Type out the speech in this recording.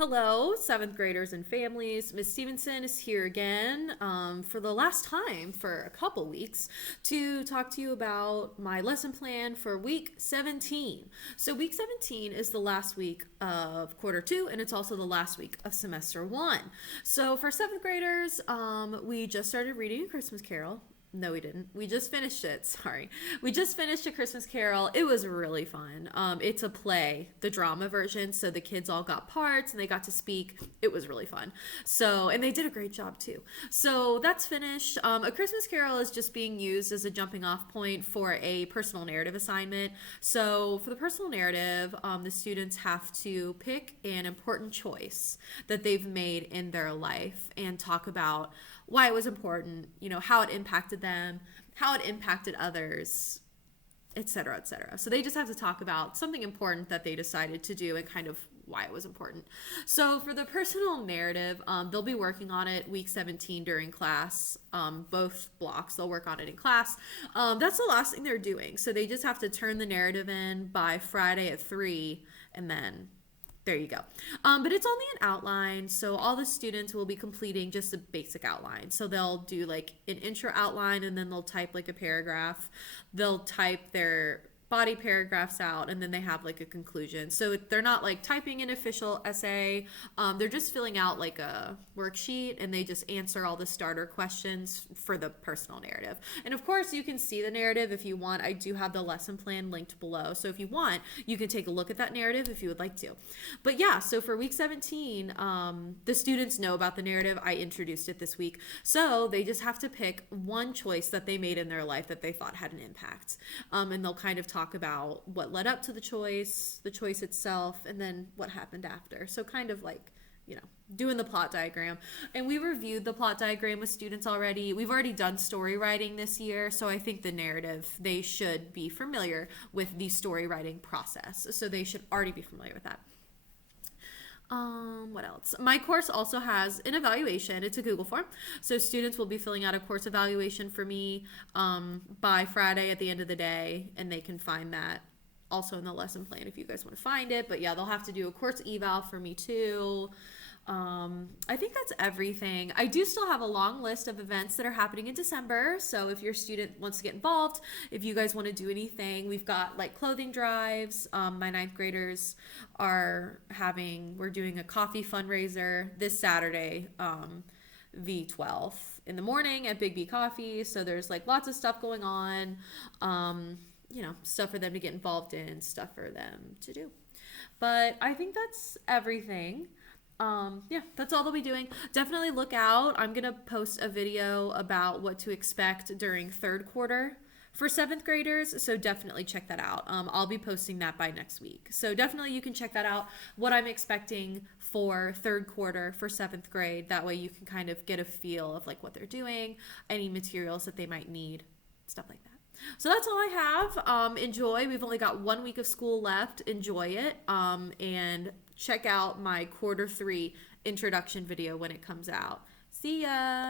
Hello, seventh graders and families. Miss Stephenson is here again for the last time for a couple weeks to talk to you about my lesson plan for week 17. So, week 17 is the last week of quarter two, and it's also the last week of semester one. So, for seventh graders, we just started reading A Christmas Carol. No, we didn't. We just finished it. Sorry. We just finished A Christmas Carol. It was really fun. It's a play, the drama version. So the kids all got parts and they got to speak. It was really fun. So, and they did a great job too. So that's finished. A Christmas Carol is just being used as a jumping off point for a personal narrative assignment. So for the personal narrative, the students have to pick an important choice that they've made in their life and talk about why it was important, how it impacted them, how it impacted others, etc., etc. So they just have to talk about something important that they decided to do and kind of why it was important. So for the personal narrative, they'll be working on it week 17 during class, both blocks. They'll work on it in class. That's the last thing they're doing. So they just have to turn the narrative in by Friday at 3, and then there you go. But it's only an outline, so all the students will be completing just a basic outline. So they'll do like an intro outline, and then they'll type like a paragraph. They'll type their body paragraphs out, and then they have like a conclusion. So they're not like typing an official essay. They're just filling out like a worksheet, and they just answer all the starter questions for the personal narrative. And of course, you can see the narrative if you want. I do have the lesson plan linked below. So if you want, you can take a look at that narrative if you would like to. But yeah, so for week 17, the students know about the narrative. I introduced it this week. So they just have to pick one choice that they made in their life that they thought had an impact. And they'll kind of talk about what led up to the choice itself, and then what happened after. So kind of like, doing the plot diagram. And we reviewed the plot diagram with students already. We've already done story writing this year, so I think the narrative, they should be familiar with the story writing process. So they should already be familiar with that. What else? My course also has an evaluation. It's a Google form. So students will be filling out a course evaluation for me by Friday at the end of the day, and they can find that also in the lesson plan if you guys want to find it. But yeah, they'll have to do a course eval for me too. I think that's everything. I do still have a long list of events that are happening in December. So if your student wants to get involved, if you guys want to do anything, we've got like clothing drives. My ninth graders we're doing a coffee fundraiser this Saturday, the 12th in the morning at Big B Coffee. So there's like lots of stuff going on, stuff for them to get involved in, stuff for them to do. But I think that's everything. That's all they'll be doing. Definitely look out. I'm going to post a video about what to expect during third quarter for seventh graders. So definitely check that out. I'll be posting that by next week. So definitely you can check that out, what I'm expecting for third quarter for seventh grade. That way you can kind of get a feel of like what they're doing, any materials that they might need, stuff like that. So that's all I have. Enjoy. We've only got 1 week of school left. Enjoy it. And check out my quarter 3 introduction video when it comes out. See ya.